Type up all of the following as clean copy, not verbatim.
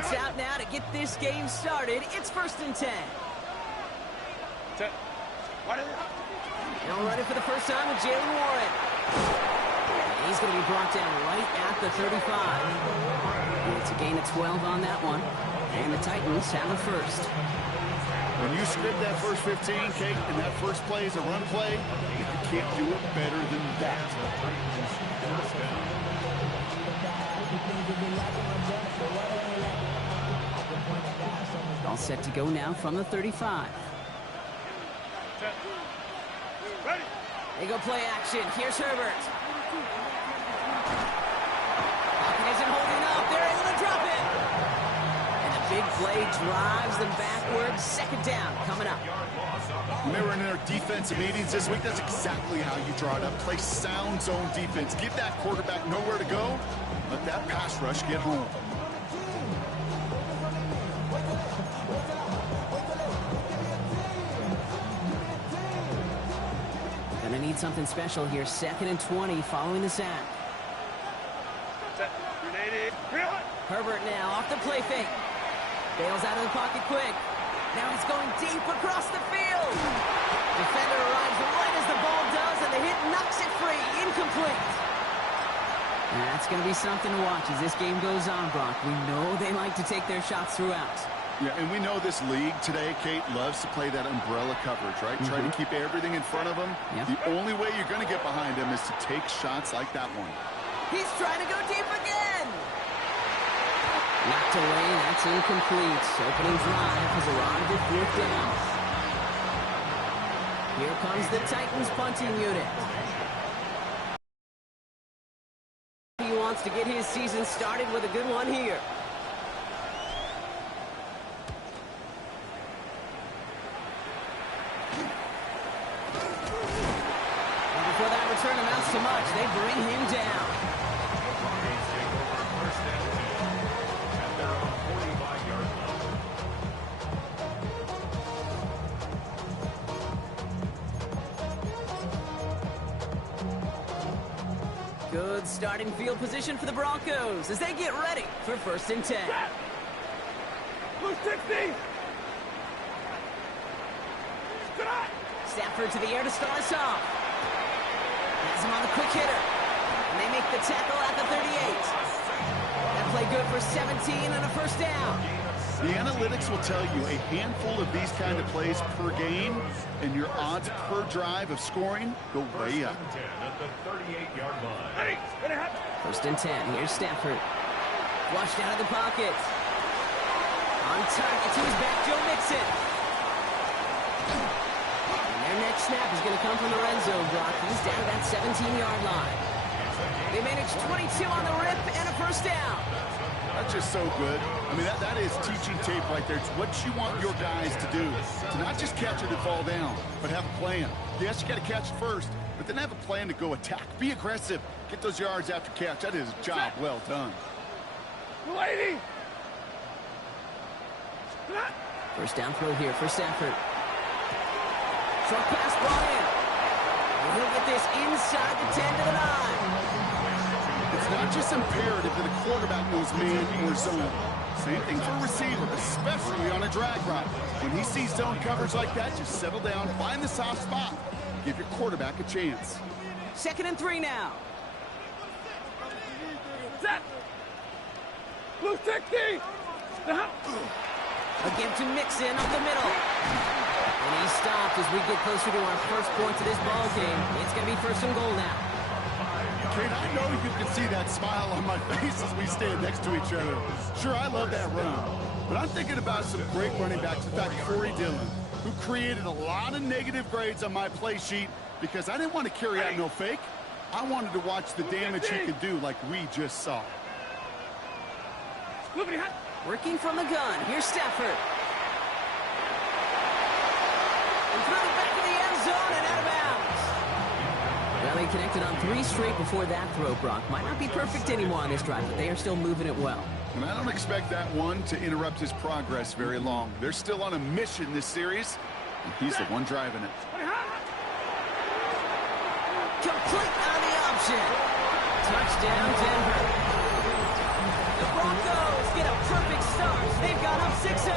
moments out now to get this game started. It's 1st and 10. Now running for the first time with Jalen Warren. He's going to be brought down right at the 35. It's a gain of 12 on that one. And the Titans have a first. When you script that first 15, Kate, and that first play is a run play, you can't do it better than that. All set to go now from the 35. They go play action. Here's Herbert. Pocket isn't holding up. They're able to drop it. And a big play drives them backwards. 2nd down coming up. When they were in their defensive meetings this week, that's exactly how you draw it up. Play sound zone defense. Give that quarterback nowhere to go. Let that pass rush get home. Gonna need something special here. 2nd and 20 following the sack. Herbert now off the play fake. Bails out of the pocket quick. Now he's going deep across the field. Defender arrives right as the ball does, and the hit knocks it free. Incomplete. And that's going to be something to watch as this game goes on, Brock. We know they like to take their shots throughout. Yeah, and we know this league today, Kate, loves to play that umbrella coverage, right? Try to keep everything in front of them. Yep. The only way you're going to get behind them is to take shots like that one. He's trying to go deep again. Knocked away, that's incomplete. Opening drive has arrived at 4th down. Here comes the Titans punting unit. He wants to get his season started with a good one here. And before that return amounts to much, they bring him down. Good starting field position for the Broncos as they get ready for 1st and 10. Blue 60! Stafford to the air to start us off. Has him on the quick hitter. And they make the tackle at the 38. That play good for 17 and a 1st down. The analytics will tell you a handful of these kind of plays per game, and your odds per drive of scoring go way up. 1st and 10. Here's Stafford. Flushed out of the pocket. On target to his back, Joe Mixon. And their next snap is going to come from the red zone, Brock. He's down to that 17-yard line. They managed 22 on the rip and a 1st down. That's just so good. I mean, that is teaching tape right there. It's what you want your guys to do. To not just catch it and fall down, but have a plan. Yes, you got to catch it first, but then have a plan to go attack. Be aggressive. Get those yards after catch. That is a job well done. Lady! 1st down throw here for Stafford. Short pass brought in. And he'll get this inside the 10 to the 9. It's not just imperative that a quarterback knows man or zone. Same thing for a receiver, especially on a drag route. When he sees zone coverage like that, just settle down, find the soft spot. Give your quarterback a chance. 2nd and 3 now. Set! Blue 60! Again to Mixon up the middle. And he stopped as we get closer to our first points of this ball game. It's going to be 1st and goal now. Kate, I know you can see that smile on my face as we stand next to each other. Sure, I love that run. But I'm thinking about some great running backs. In fact, Corey Dillon, who created a lot of negative grades on my play sheet because I didn't want to carry out no fake. I wanted to watch the damage he could do like we just saw. Working from the gun. Here's Stafford. And through the back of the end zone and out of bounds. Well, they connected on 3 straight before that throw, Brock. Might not be perfect anymore on this drive, but they are still moving it well. And I don't expect that one to interrupt his progress very long. They're still on a mission this series, and he's the one driving it. Complete on the option. Touchdown, Denver. The Broncos get a perfect start. They've gone up 6-0.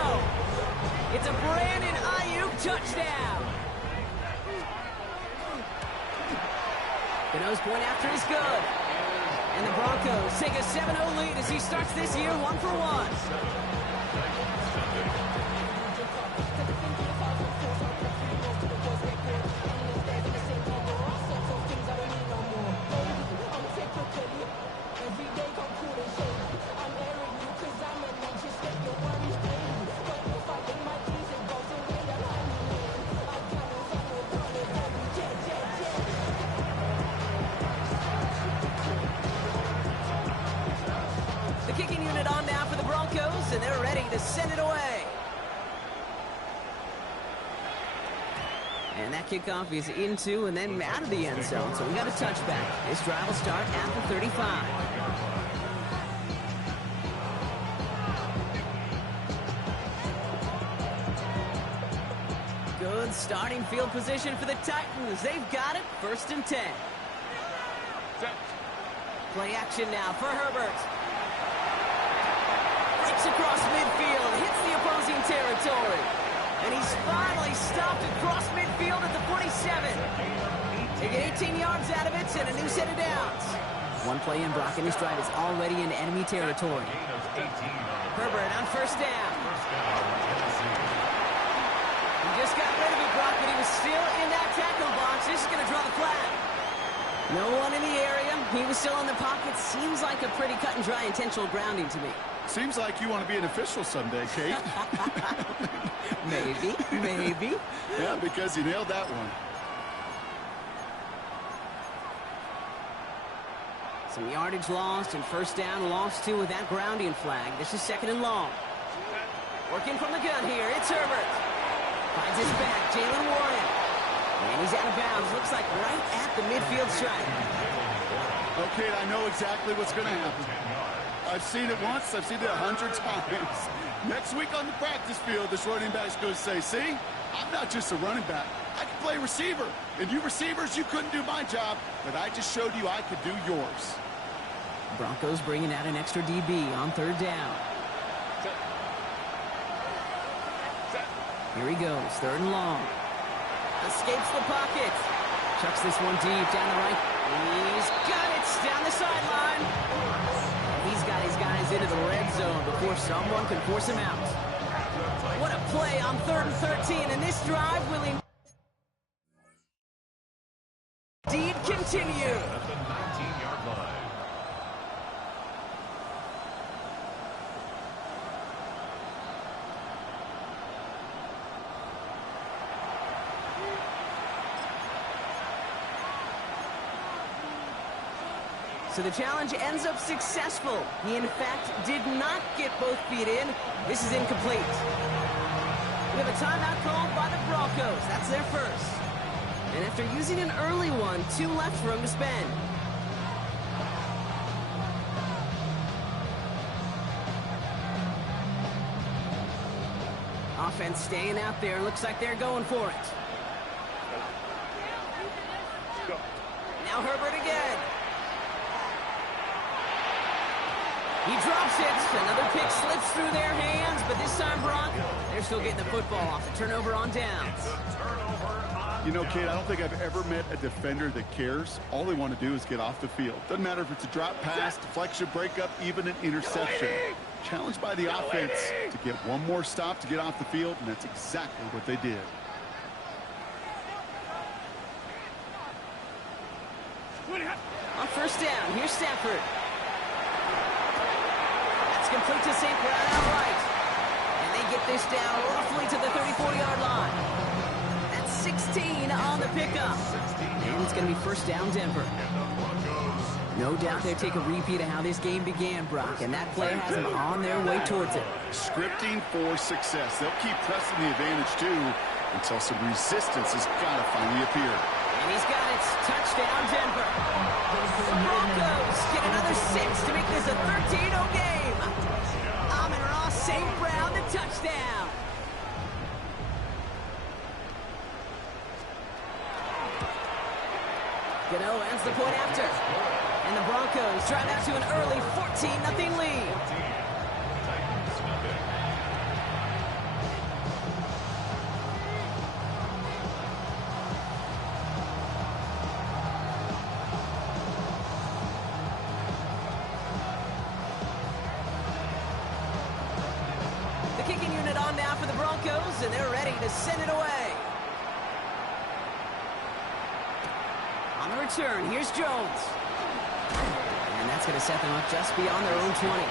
It's a Brandon Ayuk touchdown. Gano's point after is good. And the Broncos take a 7-0 lead as he starts this year 1-for-1. Kicking unit on now for the Broncos, and they're ready to send it away. And that kickoff is into and then out of the end zone, so we got a touchback. This drive will start at the 35. Good starting field position for the Titans. They've got it, 1st and 10. Play action now for Herbert. Breaks across midfield, hits the opposing territory. And he's finally stopped across midfield at the 47. They get 18 yards out of it and a new set of downs. One play in, Brock, and this drive is already in enemy territory. Herbert on 1st down. He just got rid of it, Brock, but he was still in that tackle box. This is going to draw the flag. No one in the area. He was still in the pocket. Seems like a pretty cut and dry intentional grounding to me. Seems like you want to be an official someday, Kate. Maybe. Yeah, because you nailed that one. Some yardage lost and 1st down lost too with that grounding flag. This is 2nd and long. Working from the gun here. It's Herbert. Finds his back. Jalen Warren. And he's out of bounds. Looks like right at the midfield stripe. Okay, I know exactly what's going to happen. I've seen it once. I've seen it 100 times. Next week on the practice field, this running back's going to say, see, I'm not just a running back. I can play receiver. And you receivers, you couldn't do my job, but I just showed you I could do yours. Broncos bringing out an extra DB on 3rd down. Here he goes, 3rd and long. Escapes the pocket. Chucks this one deep down the right. He's got it down the sideline. He's got his guys into the red zone before someone can force him out. What a play on 3rd and 13. And this drive will indeed continue. At the 19-yard line. So the challenge ends up successful. He, in fact, did not get both feet in. This is incomplete. We have a timeout called by the Broncos. That's their first. And after using an early one, 2 left for him to spend. Offense staying out there. Looks like they're going for it. Now Herbert again. He drops it. Another pick slips through their hands, but this time, Brock, they're still getting the football off the turnover on downs. You know, Kate, I don't think I've ever met a defender that cares. All they want to do is get off the field. Doesn't matter if it's a drop pass, deflection, breakup, even an interception. Challenged by the offense to get one more stop to get off the field, and that's exactly what they did. On 1st down, here's Stafford. Complete to St. Brown outright. And they get this down roughly to the 34-yard line. That's 16 on the pickup. And it's going to be 1st down Denver. No doubt they take a repeat of how this game began, Brock, and that play has them on their way towards it. Scripting for success. They'll keep pressing the advantage, too, until some resistance has got to finally appear. And he's got it. Touchdown, Denver. The Broncos get another 6 to make this a 13-0 game. St. Brown, the touchdown. Gano ends the point after. And the Broncos drive out to an early 14-0 lead. Broncos, and they're ready to send it away. On the return, here's Jones. And that's going to set them up just beyond their own 20.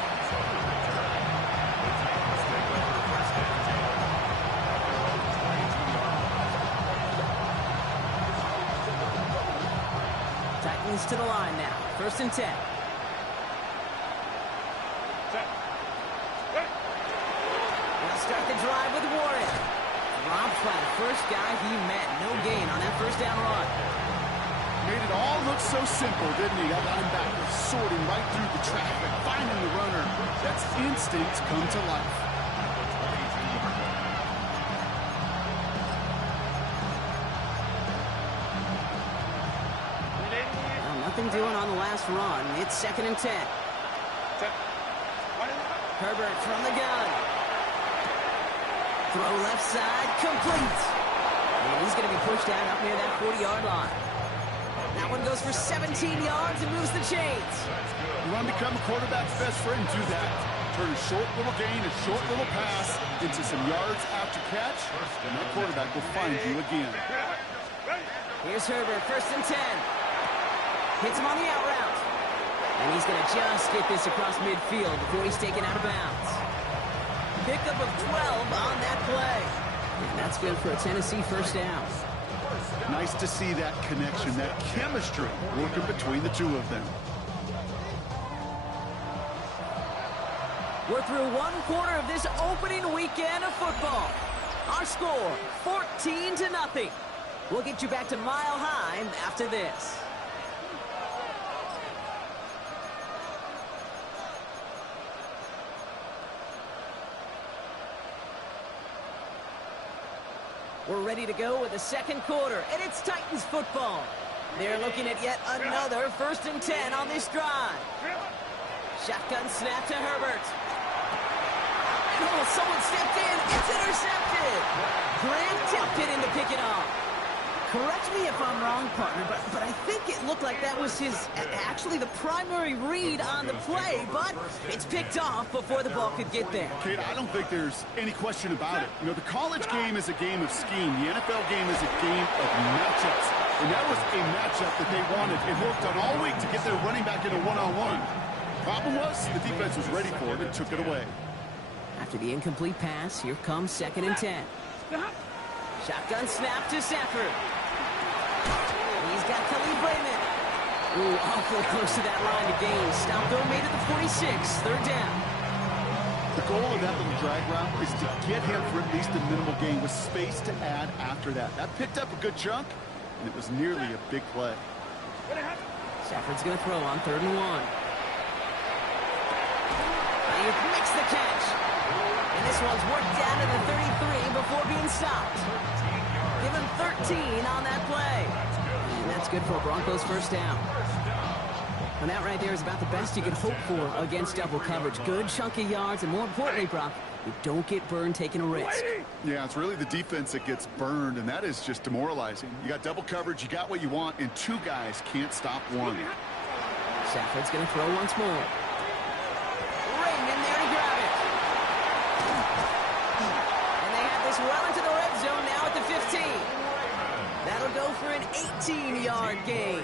Titans to the line now. 1st and 10. They'll start the drive with Warren. Robbed by the first guy he met. No gain on that 1st down run. Made it all look so simple, didn't he? That linebacker sorting right through the traffic, finding the runner. That's instinct come to life. Well, nothing doing on the last run. It's 2nd and 10. Herbert from the gun. Throw left side, complete. And he's going to be pushed out up near that 40-yard line. That one goes for 17 yards and moves the chains. You want to become a quarterback's best friend, do that. Turn a short little gain, a short little pass into some yards after catch, and that quarterback will find you again. Here's Herbert, 1st and 10. Hits him on the out route. And he's going to just get this across midfield before he's taken out of bounds. Pickup of 12 on that play. And that's good for a Tennessee 1st down. Nice to see that connection, that chemistry working between the two of them. We're through 1 quarter of this opening weekend of football. Our score, 14-0. We'll get you back to Mile High after this. We're ready to go with the 2nd quarter, and it's Titans football. They're looking at yet another 1st and 10 on this drive. Shotgun snap to Herbert. Oh, someone stepped in. It's intercepted. Grant tipped it in to pick it off. Correct me if I'm wrong, partner, but I think it looked like that was actually the primary read on the play, but it's picked off before the ball could get there. Kate, I don't think there's any question about it. You know, the college game is a game of scheme. The NFL game is a game of matchups. And that was a matchup that they wanted and worked on all week to get their running back in a one-on-one. Problem was, the defense was ready for it and took it away. After the incomplete pass, here comes 2nd and 10. Shotgun snap to Stafford. He's got Khalid Raymond. Ooh, awful close to that line to gain. Stop though, made it the 46. 3rd down. The goal of that little drag route is to get him for at least a minimal gain with space to add after that. That picked up a good chunk, and it was nearly a big play. Stafford's going to throw on 3rd and 1. He makes the catch. And this one's worked down to the 33 before being stopped. Give him 13 on that play. And that's good for a Broncos 1st down. And that right there is about the best you could hope for against double coverage. Good chunky yards, and more importantly, Brock, you don't get burned taking a risk. Yeah, it's really the defense that gets burned, and that is just demoralizing. You got double coverage, you got what you want, and 2 guys can't stop one. Stafford's going to throw once more. Raymond there to grab it. And they have this well into the red zone now at the 15. That'll go for an 18-yard gain.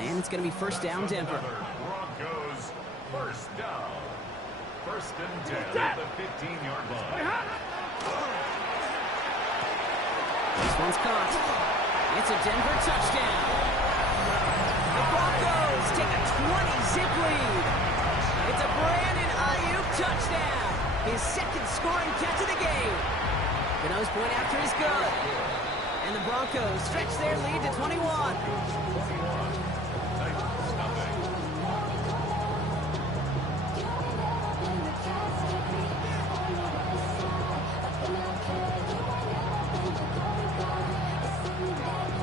And it's going to be 1st down, Denver. Broncos 1st down. 1st and 10 at the 15-yard line. This one's caught. It's a Denver touchdown. The Broncos take a 20-zip lead. It's a Brandon Ayuk touchdown. His 2nd scoring catch of the game. The nose point after is good. And the Broncos stretch their lead to 21.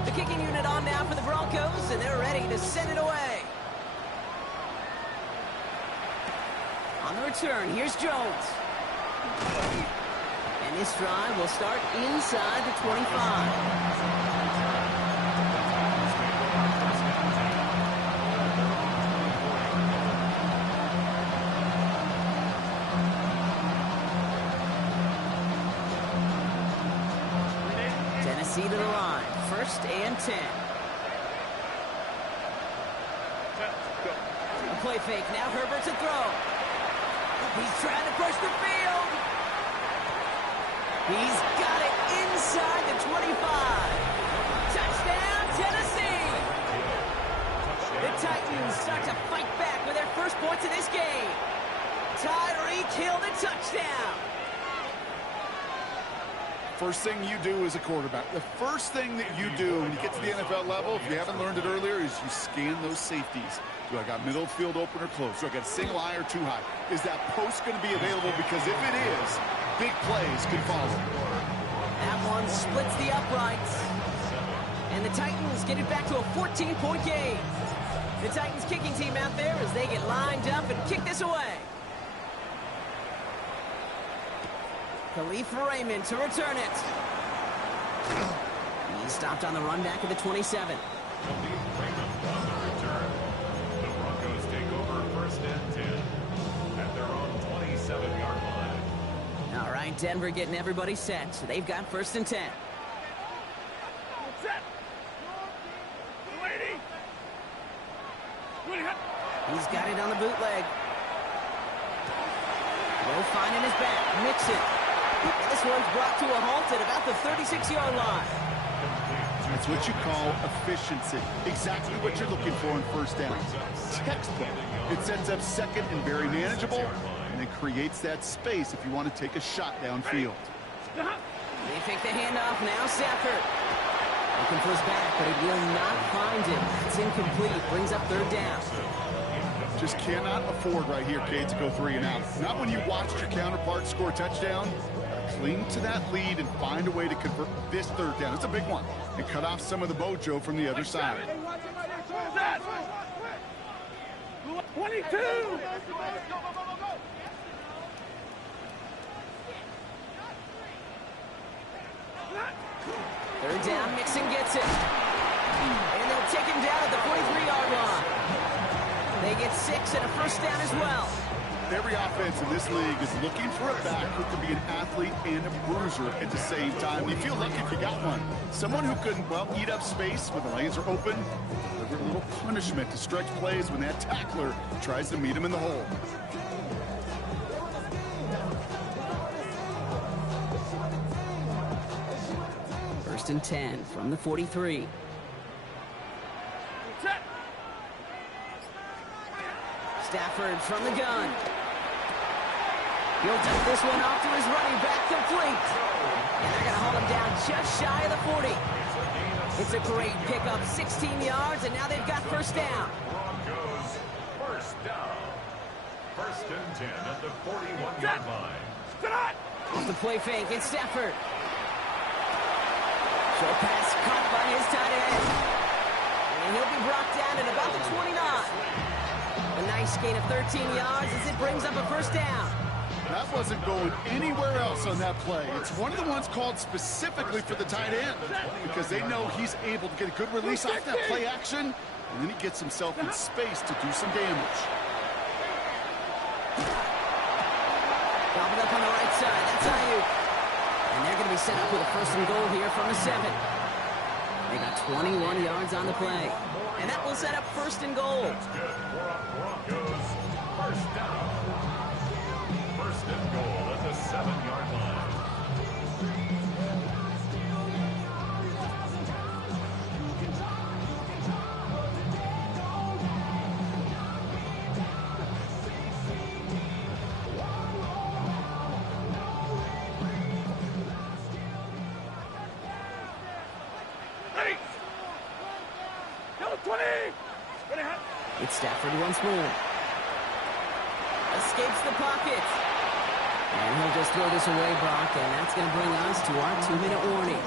The kicking unit on now for the Broncos, and they're ready to send it away. On the return, here's Jones. And this drive will start inside the 25. see to the line. 1st and 10. A play fake. Now Herbert to throw. He's trying to push the field. He's got it inside the 25. Touchdown, Tennessee. The Titans start to fight back with their first points of this game. Tyreek Hill the touchdown. First thing you do as a quarterback, the first thing that you do when you get to the NFL level, if you haven't learned it earlier, is you scan those safeties. Do I got middle field open or close? Do I got a single high or too high? Is that post going to be available? Because if it is, big plays can follow. That one splits the uprights. And the Titans get it back to a 14-point game. The Titans kicking team out there as they get lined up and kick this away. Khalif Raymond to return it. He stopped on the run back at the 27. Khalif Raymond on the return. The Broncos take over 1st and 10 at their own 27-yard line. All right, Denver getting everybody set. So they've got 1st and 10. Set. Lady. He's got it on the bootleg. No finding his back. Mixon. And this one's brought to a halt at about the 36-yard line. That's what you call efficiency. Exactly what you're looking for in 1st down. Textbook. It sets up 2nd and very manageable, and it creates that space if you want to take a shot downfield. They take the handoff now. Stafford looking for his back, but he will not find it. It's incomplete. Brings up 3rd down. Just cannot afford right here, Kate, to go 3 and out. Not when you watched your counterpart score a touchdown. Cling to that lead and find a way to convert this 3rd down. It's a big one. And cut off some of the mojo from the other side. 22. 3rd down, Mixon gets it. And they'll take him down at the 43-yard line. They get 6 and a 1st down as well. Every offense in this league is looking for a back who can be an athlete and a bruiser at the same time. You feel lucky if you got one. Someone who can, well, eat up space when the lanes are open, deliver a little punishment to stretch plays when that tackler tries to meet him in the hole. First and 10 from the 43. Stafford from the gun. He'll dump this one off to his running back, complete. And they're going to haul him down just shy of the 40. It's a great pickup, 16 yards, and now they've got 1st down. Broncos 1st down. 1st and 10 at the 41-yard line. Off the play fake, it's Stafford. Short pass caught by his tight end. And he'll be brought down at about the 29. A nice gain of 13 yards as it brings up a 1st down. That wasn't going anywhere else on that play. It's one of the ones called specifically for the tight end because they know he's able to get a good release off that play action, and then he gets himself in space to do some damage. Drop it up on the right side. That's Ayuk. And they're going to be set up with a 1st and goal here from the 7. They got 21 yards on the play. And that will set up 1st and goal. That's good. Broncos 1st down. 1st and goal at the 7-yard line. It's Stafford once more. Escapes the pocket. And he'll just throw this away, Brock, and that's going to bring us to our 2-minute warning.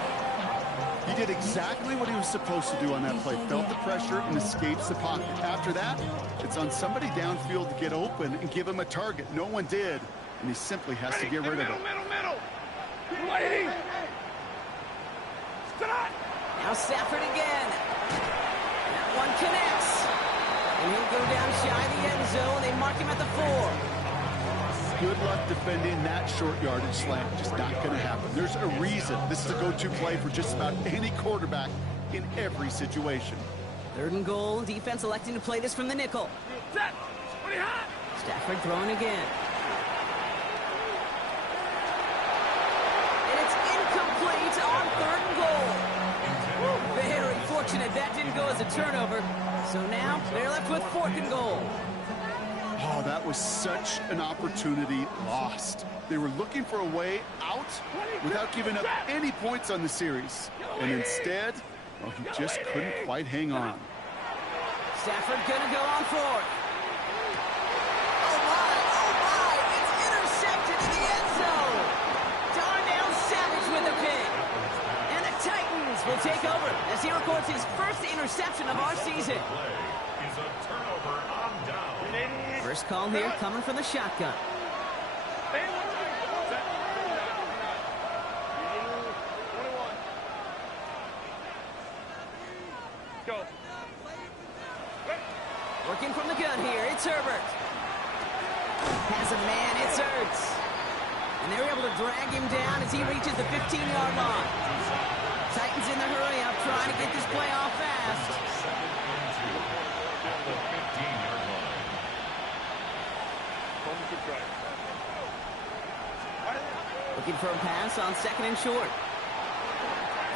He did exactly what he was supposed to do on that play. Felt the pressure and escapes the pocket. After that, it's on somebody downfield to get open and give him a target. No one did, and he simply has to get rid of it. Middle. Lady. Now Stafford again. That one connects. And he'll go down shy of the end zone. They mark him at the 4. Good luck defending that short yardage slant. Just not going to happen. There's a reason this is a go-to play for just about any quarterback in every situation. 3rd and goal. Defense electing to play this from the nickel. Set. Pretty hot. Stafford throwing again. And it's incomplete on 3rd and goal. Very fortunate that didn't go as a turnover. So now they're left with 4th and goal. Oh, that was such an opportunity lost. They were looking for a way out without giving up any points on the series. And instead, well, he just couldn't quite hang on. Stafford gonna go on 4th. Oh my, it's intercepted in the end zone. Darnell Savage with the pick. And the Titans will take over as he records his first interception of our season. Is a turnover on down. First call here coming from the shotgun. Go. Working from the gun here, it's Herbert. Has a man, it's Ertz. And they're able to drag him down as he reaches the 15-yard line. Titans in the hurry up, trying to get this play off fast. Second and 2 at the 15-yard line. Looking for a pass on 2nd and short.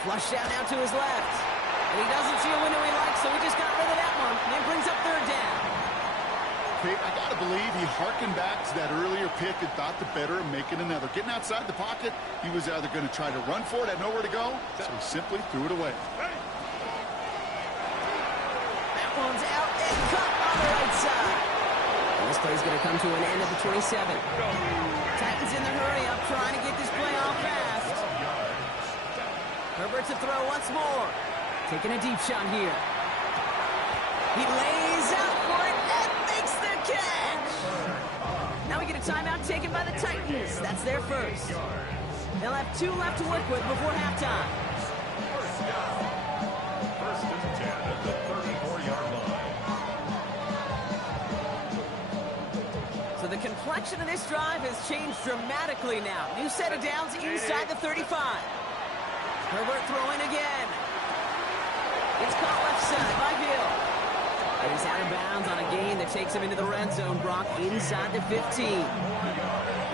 Flushed out now to his left. And he doesn't see a window he likes, so he just got rid of that one. And it brings up 3rd down. Okay, I got to believe he harkened back to that earlier pick and thought the better of making another. Getting outside the pocket, he was either going to try to run for it, had nowhere to go, so he simply threw it away. That one's out and cut on the right side. And this play's going to come to an end at the 27. Titans in the hurry up, trying to get this play off fast. Herbert to throw once more. Taking a deep shot here. He lays out for it and makes the catch. Now we get a timeout taken by the Titans. That's their first. They'll have 2 left to work with before halftime. First down. 1st and 10 at the 34-yard line. So the complexion of this drive has changed dramatically now. New set of downs inside the 35. Herbert throwing again. It's caught left side by Gill. And he's out of bounds on a gain that takes him into the red zone. Brock inside the 15.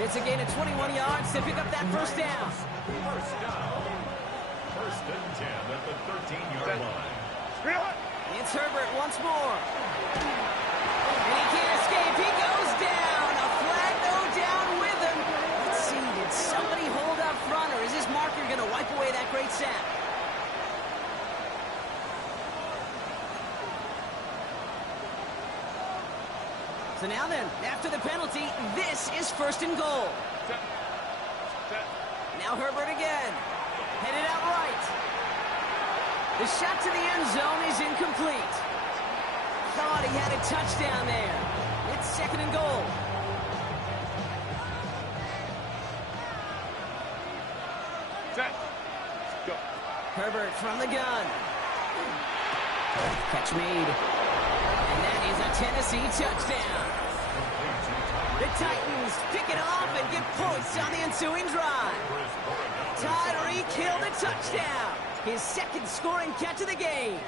It's a gain of 21 yards to pick up that first down. First down. 1st and 10 at the 13-yard line. It's Herbert once more. And he can't escape. He goes down. A flag no down with him. Let's see, did somebody hold up front, or is this marker going to wipe away that great sack? So now then, after the penalty, this is 1st and goal. Now Herbert again. Headed out right. The shot to the end zone is incomplete. Thought he had a touchdown there. It's 2nd and goal. Set. Go. Herbert from the gun. Catch made. And that is a Tennessee touchdown. The Titans pick it off and get points on the ensuing drive. Tyreek Hill the touchdown. His 2nd scoring catch of the game.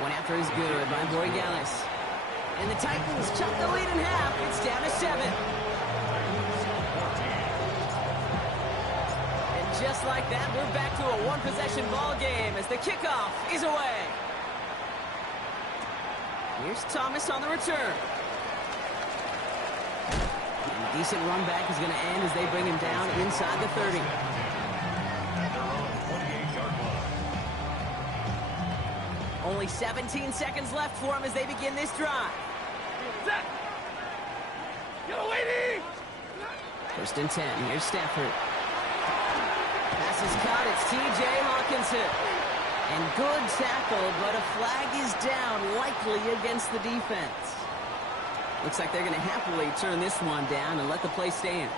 One after is good by Borregales. And the Titans chop the lead in half. It's down to 7. And just like that, we're back to a 1-possession ball game as the kickoff is away. Here's Thomas on the return. And a decent run back is going to end as they bring him down inside the 30. Only 17 seconds left for him as they begin this drive. Set. Go, lady. 1st and 10. Here's Stafford. Pass is caught. It's T.J. Hawkinson. And good tackle, but a flag is down, likely against the defense. Looks like they're going to happily turn this one down and let the play stand.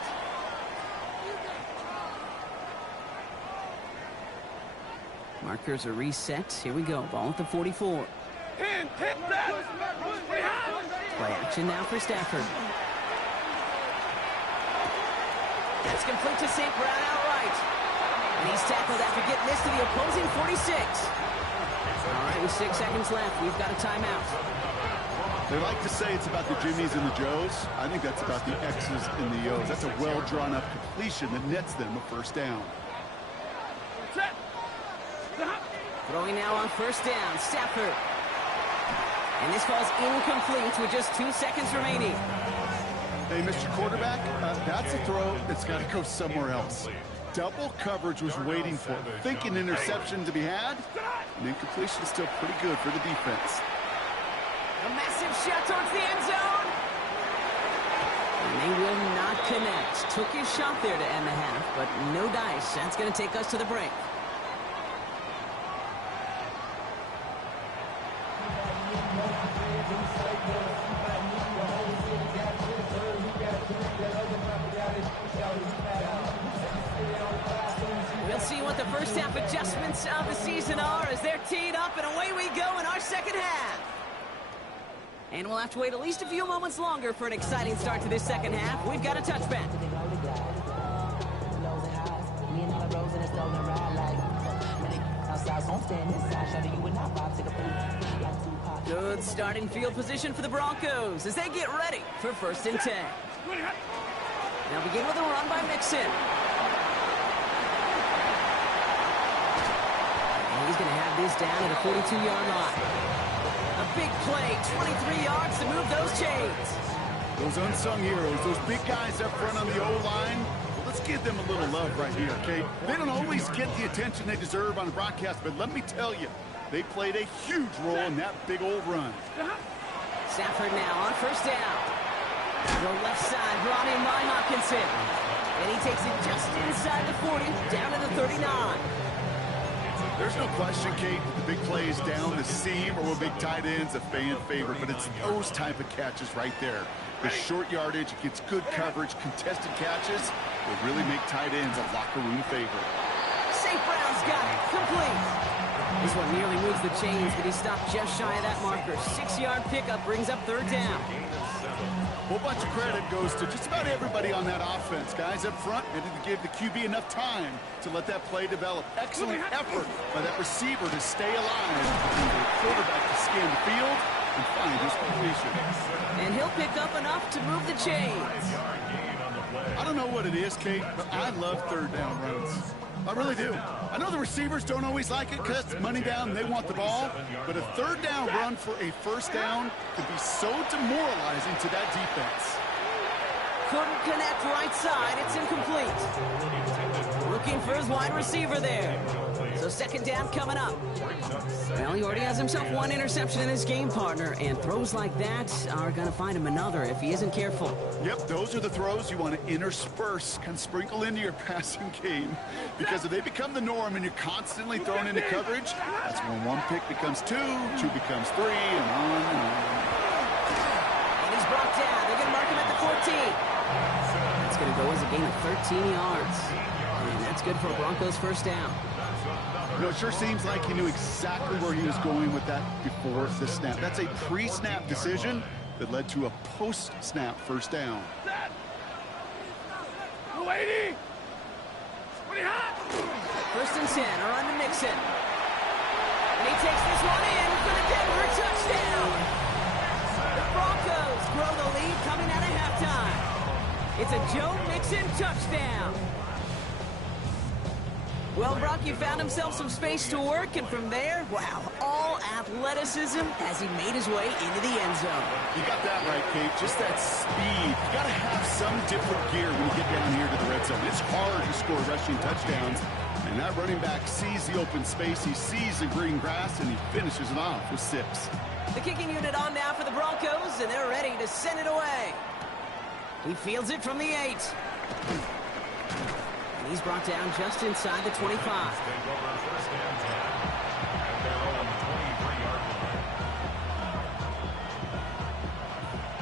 Markers are reset. Here we go. Ball at the 44. Hit that. Pretty hot. Play action now for Stafford. That's complete to St. Brown outright. And he's tackled after getting this to the opposing 46. All right, with 6 seconds left, we've got a timeout. They like to say it's about the Jimmies and the Joes. I think that's about the X's and the O's. That's a well-drawn-up completion that nets them a first down. Throwing now on first down, Stafford. And this falls incomplete with just 2 seconds remaining. Hey, Mr. Quarterback, that's a throw that's got to go somewhere else. Double coverage was waiting for it. Thinking interception to be had, and incompletion is still pretty good for the defense. A massive shot towards the end zone. And they will not connect. Took his shot there to end the half, but no dice. That's going to take us to the break. We'll see what the first half adjustments of the season are as they're teed up, and away we go in our second half. And we'll have to wait at least a few moments longer for an exciting start to this second half. We've got a touchback. Good starting field position for the Broncos as they get ready for 1st and 10. They'll begin with a run by Mixon. And he's going to have this down at the 42-yard line. A big play, 23 yards to move those chains. Those unsung heroes, those big guys up front on the O-line, well, let's give them a little love right here, okay? They don't always get the attention they deserve on the broadcast, but let me tell you, they played a huge role in that big old run. Stafford now on first down. The left side brought in by Hopkinson. And he takes it just inside the 40, down to the 39. There's no question, Kate, that the big plays down the seam or with big tight ends a fan favorite, but it's those type of catches right there. The short yardage, it gets good coverage, contested catches will really make tight ends a locker room favorite. St. Brown's got it, complete. This one nearly moves the chains, but he stopped just shy of that marker. 6-yard pickup brings up 3rd down. A whole bunch of credit goes to just about everybody on that offense. Guys up front needed to give the QB enough time to let that play develop. Excellent effort by that receiver to stay alive and the quarterback to scan the field and find his completion. And he'll pick up enough to move the chains. I don't know what it is, Kate, but I love 3rd down runs. I really do. I know the receivers don't always like it because it's money down and they want the ball, but a 3rd down run for a 1st down could be so demoralizing to that defense. Couldn't connect right side. It's incomplete. Looking for his wide receiver there. So 2nd down coming up. Well, he already has himself 1 interception in his game, partner, and throws like that are going to find him another if he isn't careful. Yep, those are the throws you want to intersperse, kind of sprinkle into your passing game, because if they become the norm and you're constantly thrown into coverage, that's when 1 pick becomes 2, 2 becomes 3, and on and on. And he's brought down. They're going to mark him at the 14. That's going to go as a gain of 13 yards. And that's good for a Broncos 1st down. You know, it sure seems like he knew exactly where he was going with that before the snap. That's a pre-snap decision that led to a post-snap 1st down. Waiting! Pretty hot! 1st and 10 are on to Mixon. And he takes this one in for the Denver touchdown. The Broncos grow the lead coming out of halftime. It's a Joe Mixon touchdown. Well, Brock, he found himself some space to work, and from there, wow, all athleticism as he made his way into the end zone. You got that right, Kate. Just that speed. You got to have some different gear when you get down here to the red zone. It's hard to score rushing touchdowns, and that running back sees the open space, he sees the green grass, and he finishes it off with 6. The kicking unit on now for the Broncos, and they're ready to send it away. He fields it from the 8. And he's brought down just inside the 25.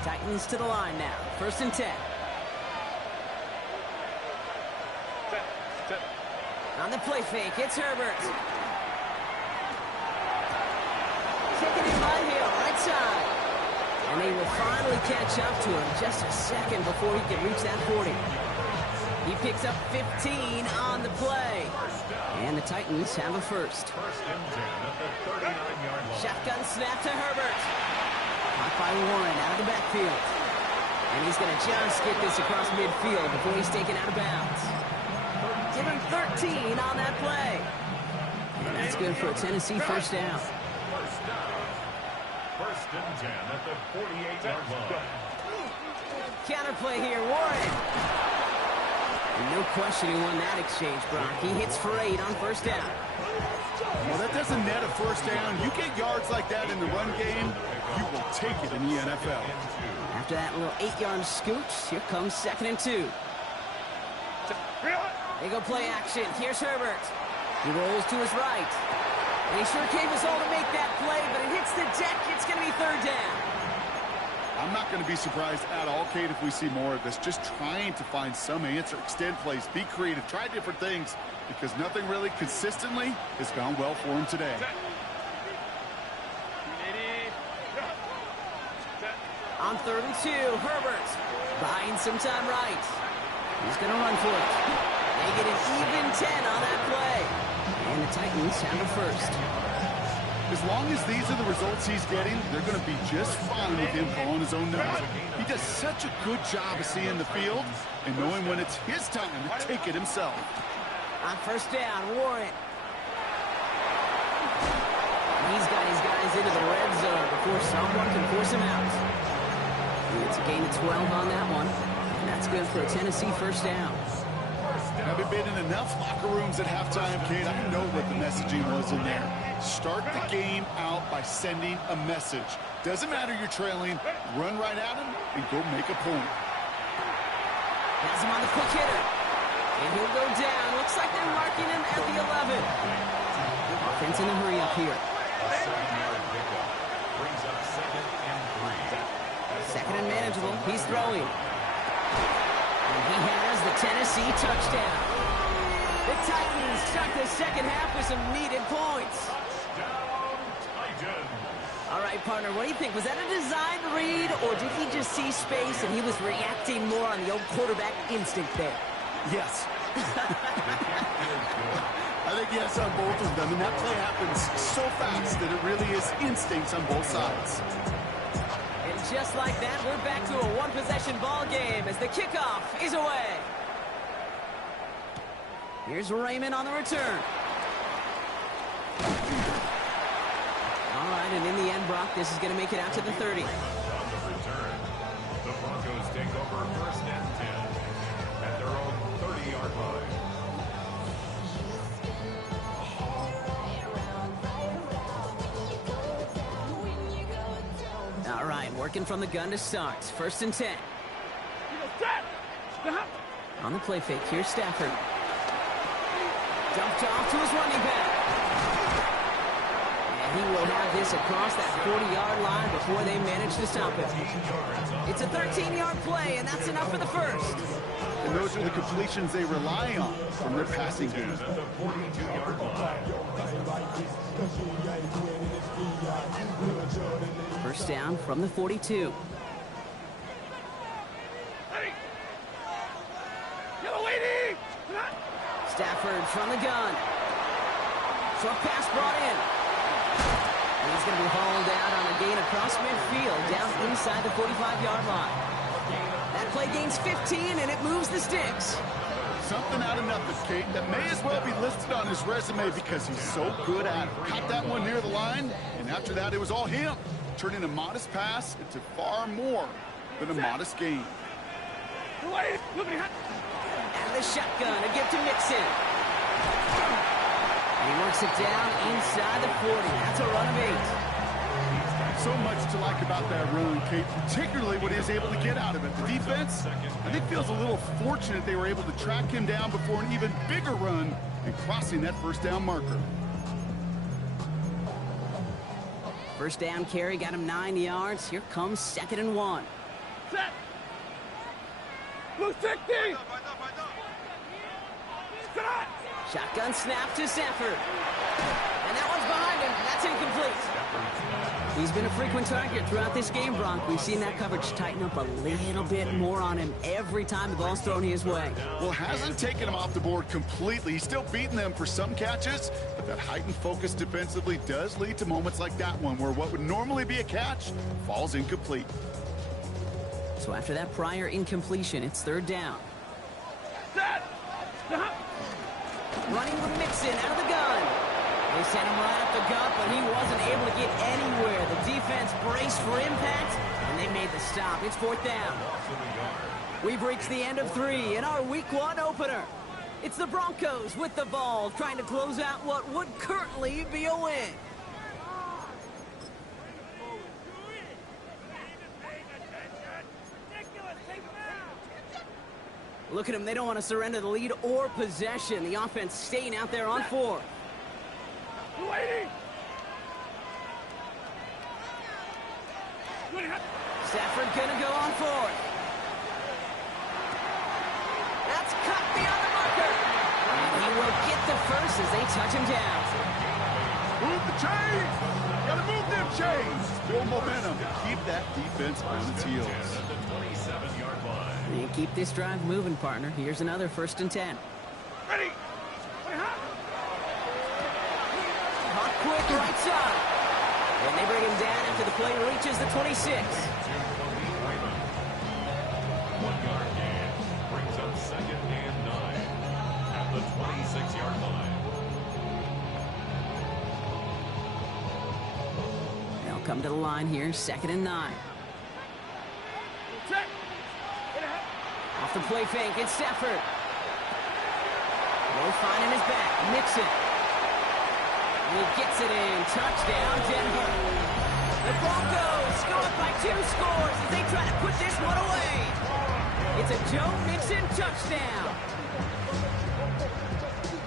Titans to the line now. 1st and 10. On the play fake, it's Herbert. Taken in by Hill, right side. And they will finally catch up to him just a second before he can reach that 40. He picks up 15 on the play. And the Titans have a first. First and 10 at the 39-yard line. Shotgun snap to Herbert. Caught by Warren out of the backfield. And he's going to just get this across midfield before he's taken out of bounds. Give him 13 on that play. And that's good for a Tennessee first down. First and 10 at the 48-yard line. Counterplay here, Warren. And no question he won that exchange, Brock. He hits for 8 on first down. Well, that doesn't net a first down. You get yards like that in the run game, you will take it in the NFL. After that little 8-yard scooch, here comes 2nd and 2. They go play action. Here's Herbert. He rolls to his right. And he sure came his all to make that play, but it hits the deck. It's going to be 3rd down. I'm not going to be surprised at all, Kate, if we see more of this. Just trying to find some answer, extend plays, be creative, try different things, because nothing really consistently has gone well for him today. On 3rd and 2, Herbert buying some time right. He's going to run for it. They get an even 10 on that play. And the Titans have a first. As long as these are the results he's getting, they're going to be just fine with him calling his own number. He does such a good job of seeing the field and knowing when it's his time to take it himself. On first down, Warren. He's got his guys into the red zone before someone can force him out. It's a gain of 12 on that one. And that's good for a Tennessee first down. I've been in enough locker rooms at halftime, Kate. I know what the messaging was in there. Start the game out by sending a message. Doesn't matter you're trailing. Run right at him and go make a point. Has him on the quick hitter. And he'll go down. Looks like they're marking him at the 11. Offense in a hurry up here. A 7-yard pickup brings up 2nd and 3. 2nd and manageable. He's throwing. And he has the Tennessee touchdown. The Titans start the second half with some needed points. Down Titans. All right, partner, what do you think? Was that a design read, or did he just see space and he was reacting more on the old quarterback instinct there? Yes. I think yes on both of them, and that play happens so fast that it really is instincts on both sides. And just like that, we're back to a one-possession ball game as the kickoff is away. Here's Raymond on the return. All right, and in the end, Brock, this is going to make it out to the 30. On the return, the Broncos take over first and 10 at their own 30-yard line. All right, working from the gun to start. 1st and 10. On the play fake, here's Stafford. Dumped off to his running back. And he will have this across that 40-yard line before they manage to stop it. It's a 13-yard play, and that's enough for the first. And those are the completions they rely on from their passing game. At the 42-yard line. First down from the 42. Stafford from the gun. Short pass brought in. And he's going to be hauled out on a gain across midfield down inside the 45-yard line. That play gains 15, and it moves the sticks. Something out of nothing, Kate, that may as well be listed on his resume because he's so good at it. Caught that one near the line, and after that, it was all him. Turning a modest pass into far more than a modest gain. And the shotgun, a gift to Mixon. And he works it down inside the 40. That's a run of 8. So much to like about that run, Kate, particularly what he was able to get out of it. The defense, I think, feels a little fortunate they were able to track him down before an even bigger run and crossing that first down marker. First down carry got him 9 yards. Here comes 2nd and 1. Set. Blue 60. Shotgun snap to Stafford. And that one's behind him. That's incomplete. He's been a frequent target throughout this game, Bronk. We've seen that coverage tighten up a little bit more on him every time the ball's thrown his way. Well, hasn't taken him off the board completely. He's still beating them for some catches, but that heightened focus defensively does lead to moments like that one where what would normally be a catch falls incomplete. So after that prior incompletion, it's third down. Set. Stop. Running with Mixon out of the gun. They sent him right up the gut, but he wasn't able to get anywhere. The defense braced for impact, and they made the stop. It's fourth down. We've reached the end of 3 in our Week 1 opener. It's the Broncos with the ball, trying to close out what would currently be a win. Look at them. They don't want to surrender the lead or possession. The offense staying out there on 4. Waiting. Stafford gonna go on 4th. That's cut beyond the marker. And he will get the first as they touch him down. Move the chains! Gotta move them chains! Build momentum. Keep that defense on its heels. At the 27-yard line. And keep this drive moving, partner. Here's another 1st and 10. Ready. Hot quick right side. And they bring him down after the play reaches the 26. 1-yard gain brings up 2nd and 9 at the 26-yard line. They'll come to the line here, 2nd and 9. Check. Off the play fake, it's Stafford. No finding his back. Mixon. He gets it in. Touchdown, Denver. The Broncos scored by 2 scores as they try to put this one away. It's a Joe Mixon touchdown.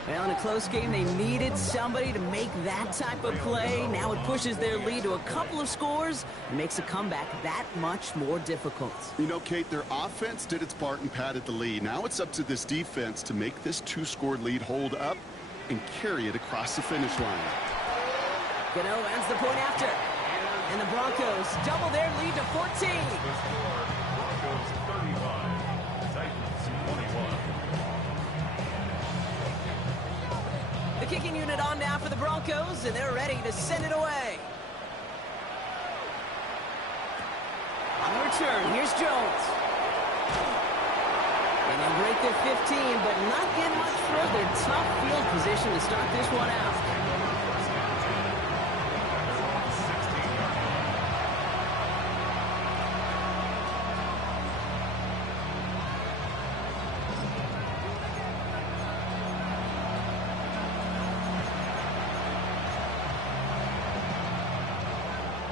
Well, in a close game, they needed somebody to make that type of play. Now it pushes their lead to a couple of scores and makes a comeback that much more difficult. You know, Kate, their offense did its part and padded the lead. Now it's up to this defense to make this 2-score lead hold up and carry it across the finish line. Gano ends the point after. And the Broncos double their lead to 14. Broncos 35, Titans 21. The kicking unit on now for the Broncos, and they're ready to send it away. On the return, here's Jones. And they break the 15, but not get much further. Tough field position to start this one out.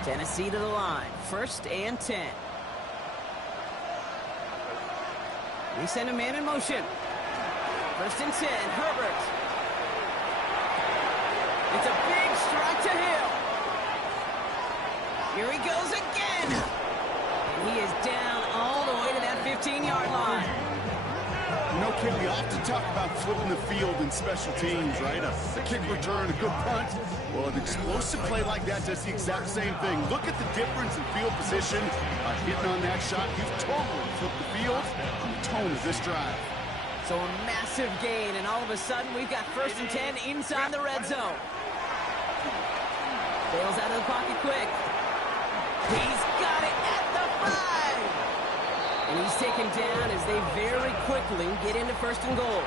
Tennessee to the line. 1st and 10. They send a man in motion. 1st and 10. Herbert. It's a big strike to Hill. Here he goes again. And he is down all the way to that 15-yard line. You know, Kate, we often talk about flipping the field in special teams, right? A kick return, a good punt. Well, an explosive play like that does the exact same thing. Look at the difference in field position. By hitting on that shot, you've totally flipped the field on the tone of this drive. So a massive gain, and all of a sudden we've got 1st and 10 inside the red zone. Bails out of the pocket quick. He's got it at the 5. And he's taken down as they very quickly get into 1st and goal.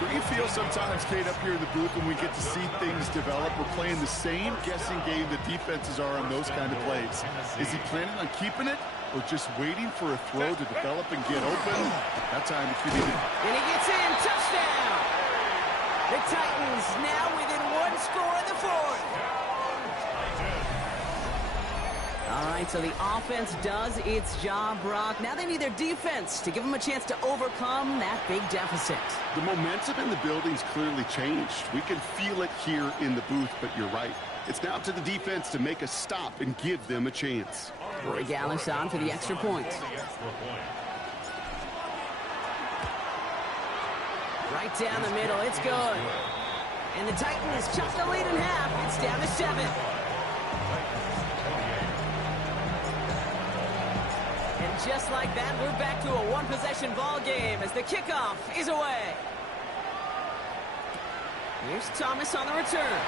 Do you feel sometimes, Kate, up here in the booth when we get to see things develop, we're playing the same guessing game the defenses are on those kind of plays? Is he planning on keeping it or just waiting for a throw to develop and get open? That time if you need it. And he gets in. Touchdown! The Titans now within 1 score in the 4th. All right, so the offense does its job, Brock. Now they need their defense to give them a chance to overcome that big deficit. The momentum in the building's clearly changed. We can feel it here in the booth, but you're right. It's now to the defense to make a stop and give them a chance. Roy Gallis on for the extra point. Right down the middle, it's good. And the Titans chop the lead in half. It's down to 7. And just like that, we're back to a one-possession ball game as the kickoff is away. Here's Thomas on the return.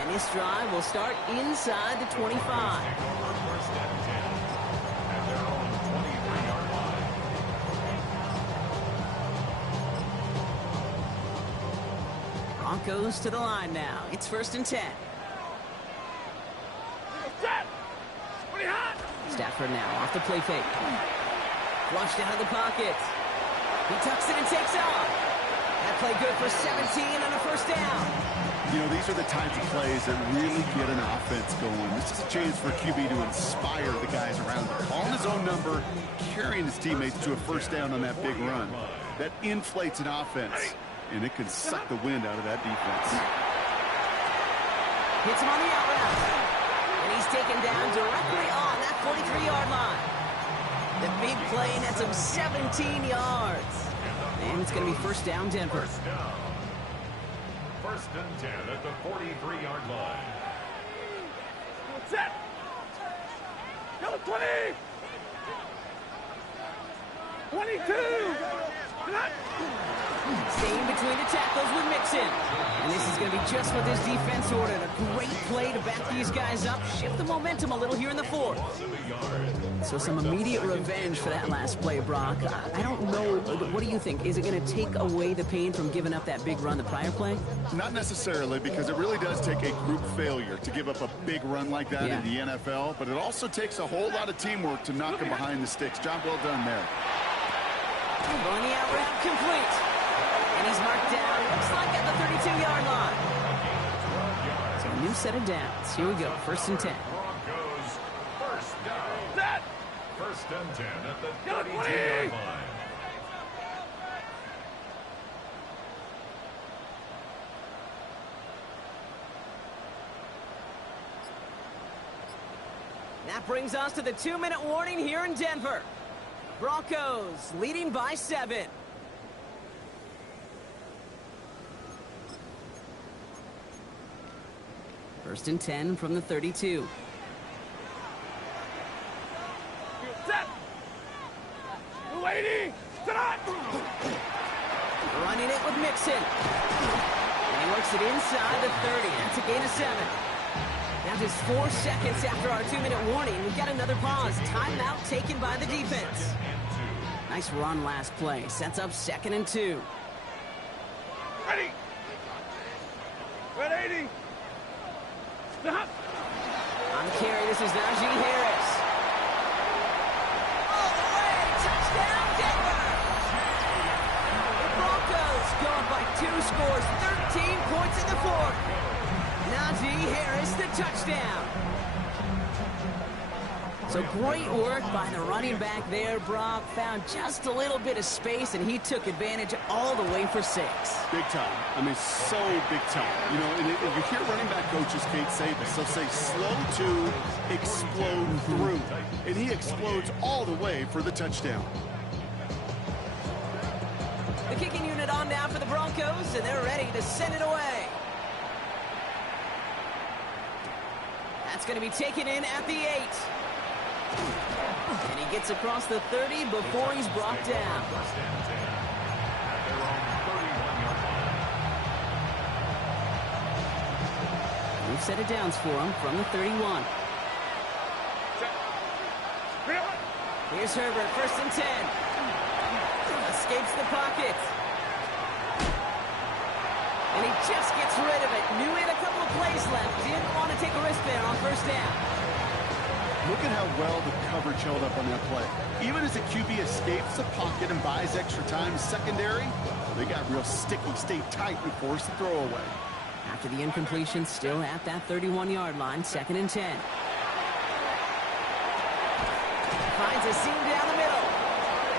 And this drive will start inside the 25. Broncos to the line now. It's 1st and 10. Set! Pretty hot! Stafford now off the play fake. Flushed out of the pocket. He tucks it and takes off. That play good for 17 and a 1st down. You know, these are the types of plays that really get an offense going. This is a chance for QB to inspire the guys around him. Calling his own number, carrying his teammates to a 1st down on that big run. That inflates an offense, and it can suck the wind out of that defense. Hits him on the out route. And he's taken down directly on that 43-yard line. The big play nets him 17 yards. And it's going to be 1st down, Denver. 1st and 10 at the 43-yard line. Set! Go 20! 22! Staying between the tackles with Mixon. And this is going to be just what this defense ordered. A great play to back these guys up. Shift the momentum a little here in the 4th. So some immediate revenge for that last play, Brock. I don't know. What do you think? Is it going to take away the pain from giving up that big run the prior play? Not necessarily, because it really does take a group failure to give up a big run like that in the NFL. But it also takes a whole lot of teamwork to knock him behind the sticks. Job well done there. Going the out route complete. And he's marked down, looks like at the 32-yard line. So a new set of downs. Here we go, 1st and 10. Broncos 1st down. Set! 1st and 10 at the 32-yard line. That brings us to the 2-minute warning here in Denver. Broncos leading by 7. First and 10 from the 32. Set! We're waiting! Set up! Running it with Mixon. And he works it inside the 30. That's a gain of 7. Now just 4 seconds after our 2-minute warning, we've got another pause. Timeout taken by the defense. Nice run last play. Sets up 2nd and 2. Ready! Red 80! Stop! On the carry, this is Najee Harris. All the way! Touchdown, Denver! The Broncos go up by 2 scores, 13 points in the 4th. Najee Harris, the touchdown. So great work by the running back there, Brock. Found just a little bit of space, and he took advantage all the way for 6. Big time. I mean, so big time. You know, and if you hear running back coaches, Kate, say this, they'll say slow to explode through. And he explodes all the way for the touchdown. The kicking unit on now for the Broncos, and they're ready to send it away. That's going to be taken in at the 8. And he gets across the 30 before he's brought down. We've set it downs for him from the 31. Here's Herbert, 1st and 10. Escapes the pocket. And he just gets rid of it. Knew he had a couple of plays left. Didn't want to take a risk there on 1st down. Look at how well the coverage held up on that play. Even as the QB escapes the pocket and buys extra time secondary, they got real sticky, stayed tight, and forced the throw away. After the incompletion, still at that 31-yard line, 2nd and 10. Finds a seam down the middle.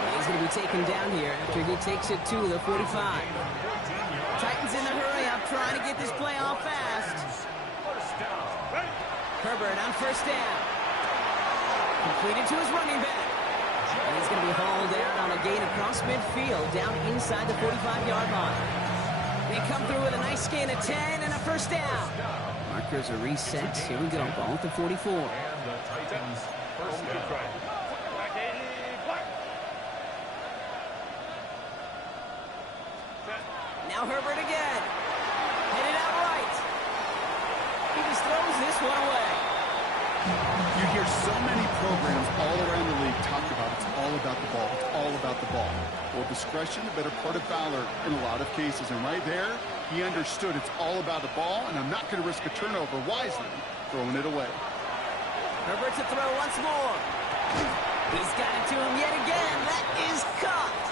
And he's going to be taken down here after he takes it to the 45. Titans in the hurry up, trying to get this play off fast. Herbert on 1st down. Completed to his running back. And he's going to be hauled out on a gain across midfield, down inside the 45-yard line. They come through with a nice gain of 10 and a 1st down. Markers are reset. Here we go. Ball at the 44. And the Titans first down. Now Herbert again. Headed out right. He just throws this one away. You hear so many programs all around the league talk about it's all about the ball. It's all about the ball. Well, discretion, the better part of valor in a lot of cases. And right there, he understood it's all about the ball, and I'm not going to risk a turnover wisely, throwing it away. Herbert to throw once more. He's got it to him yet again. That is caught.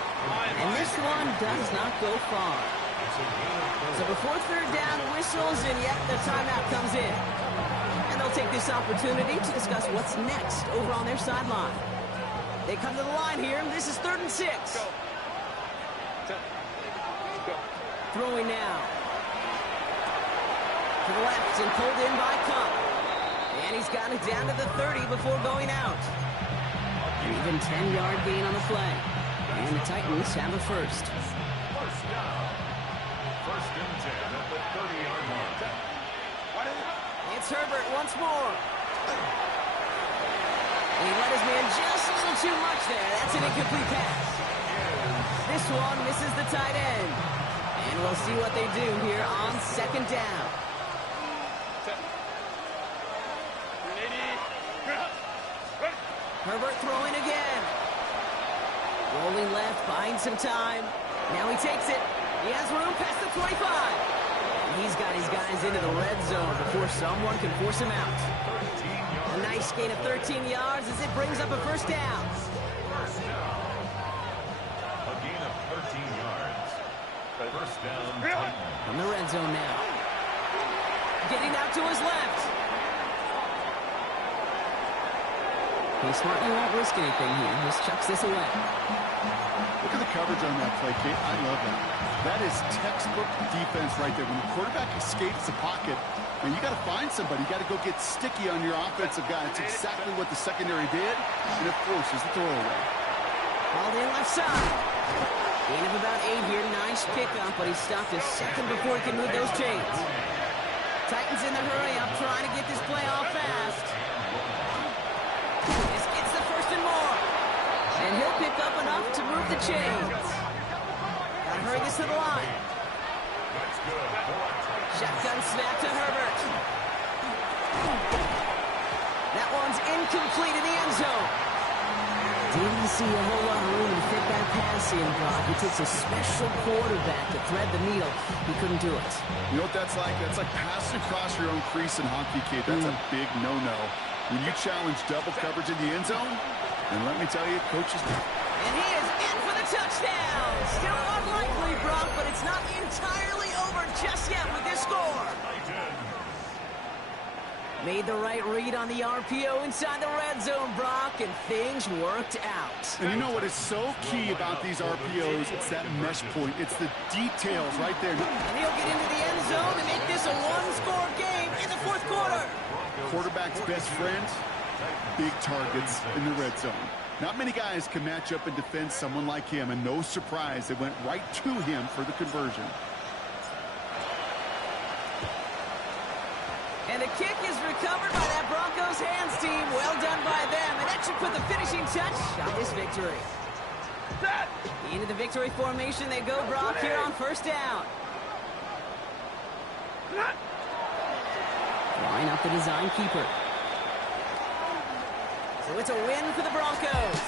And this one does not go far. So before third down whistles, and yet the timeout comes in. And they'll take this opportunity to discuss what's next over on their sideline. They come to the line here. This is 3rd and 6. Throwing now. To the left and pulled in by Cup. And he's got it down to the 30 before going out. An even 10-yard gain on the play. And the Titans have a first. First down. 1st and 10 at the 30-yard line. It's Herbert once more. And he let his man just a little too much there. That's an incomplete pass. This one misses the tight end. And we'll see what they do here on 2nd down. Herbert throwing again. Rolling left, buying some time. Now he takes it. He has room past the 25. And he's got his guys into the red zone before someone can force him out. A nice gain of 13 yards as it brings up a first down. First down. A gain of 13 yards. First down, Titans. From the red zone now. Getting out to his left. He smartly won't risk anything here. Just chucks this away. Look at the coverage on that play, Kate. I love that. That is textbook defense right there. When the quarterback escapes the pocket, and you got to find somebody. You got to go get sticky on your offensive guy. It's exactly what the secondary did, and it forces the throwaway. Hauled in left side. Gain of about 8 here. Nice pickup, but he stopped a second before he can move those chains. Titans in the hurry up, trying to get this play off fast. This gets the first and more. And he'll pick up enough to move the chains. Gotta hurry this to the line. Shotgun snap to Herbert. That one's incomplete in the end zone. Didn't see a whole lot of room to fit that pass in, Brock. It takes a special quarterback to thread the needle. He couldn't do it. You know what that's like? That's like passing across your own crease in hockey, Kate. That's a big no-no. When you challenge double coverage in the end zone, and let me tell you, coaches... And he is in for the touchdown. Still unlikely, Brock, but it's not entirely over just yet with this score. Made the right read on the RPO inside the red zone, Brock, and things worked out. And you know what is so key about these RPOs? It's that mesh point. It's the details right there. And he'll get into the end zone and make this a one-score game in the 4th quarter. Quarterback's best friend, big targets in the red zone. Not many guys can match up and defend someone like him, and no surprise, they went right to him for the conversion. And the kick is recovered by that Broncos hands team. Well done by them, and that should put the finishing touch on this victory. Into the victory formation they go, Brock, here on 1st down. Line up the design keeper. So it's a win for the Broncos.